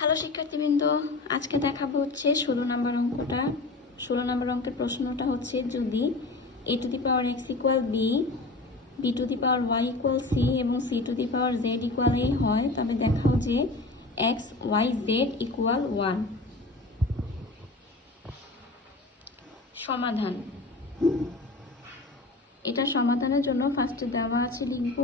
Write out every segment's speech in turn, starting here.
Hello শিক্ষার্থীবৃন্দ, আজকে দেখাবো হচ্ছে ষোলো নম্বর অঙ্কটা। ষোলো নম্বর অঙ্কের প্রশ্নটা হচ্ছে যদি a to the power x equal b b to the power y equal c এবং c to the power z equal a হয় তবে দেখাও যে x y z equal one সমাধান। এটা সমাধানের জন্য ফার্স্টে দেওয়া আছে লিখব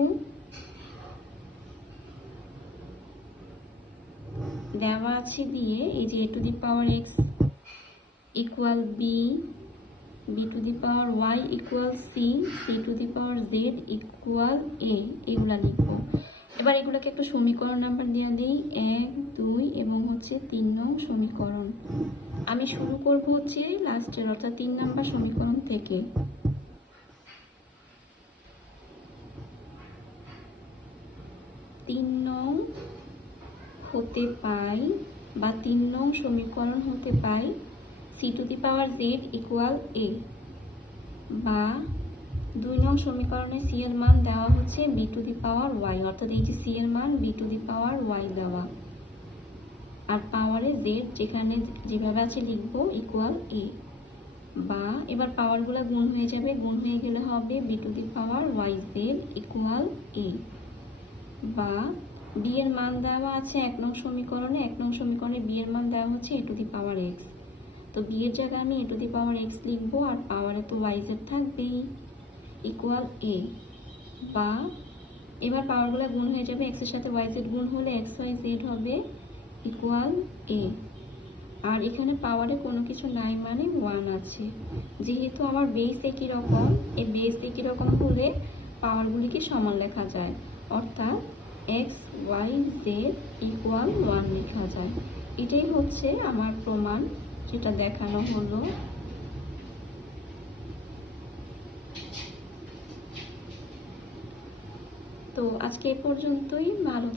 দেওয়া আছে দিয়ে এই যে a to the power x equal b b to the power y equal c c to the power z equal a, এগুলা লিখব। এবার এগুলোকে একটু সমীকরণ নাম্বার দিয়ে দিই, এক, দুই এবং হচ্ছে তিন নং সমীকরণ। আমি শুরু করব হচ্ছে লাস্টের, অর্থাৎ তিন নাম্বার সমীকরণ থেকে। তিন নং হতে পাই বা তিন নং সমীকরণ হতে পাই c to the power z equal a বা দুই নং সমীকরণে সি এর মান দেওয়া হচ্ছে b to the power y অর্থাৎ এই যে সি এর মান b to the power y দেওয়া। আর পাওয়ারে জেড যেখানে যেভাবে আছে লিখব ইকুয়াল এ বা এবার পাওয়ারগুলো গুণ হয়ে যাবে, গুণ হয়ে গেলে হবে b to the power y z equal a বা বি এর মান দেওয়া আছে এক নং সমীকরণে, এক নং সমীকরণে বি এর মান দেওয়া হচ্ছে a to the power x. তো বি এর জায়গায় আমি এ টু দি পাওয়ার এক্স লিখব আর পাওয়ারে তো ওয়াই জেড থাকবেই, ইকুয়াল এ। বা এবার পাওয়ারগুলো গুণ হয়ে যাবে এক্সের সাথে ওয়াই জেড গুণ হলে এক্স ওয়াই জেড হবে ইকুয়াল এ। আর এখানে পাওয়ারে কোনো কিছু নাই মানে ওয়ান আছে। যেহেতু আমার বেস একই রকম, এই বেস একই রকম হলে পাওয়ারগুলিকে সমান লেখা যায়। অর্থাৎ x, y, z equal one লেখা যায়। এটাই হচ্ছে আমার প্রমাণ, যেটা দেখানো হলো। তো আজকে এ পর্যন্তই। ভালো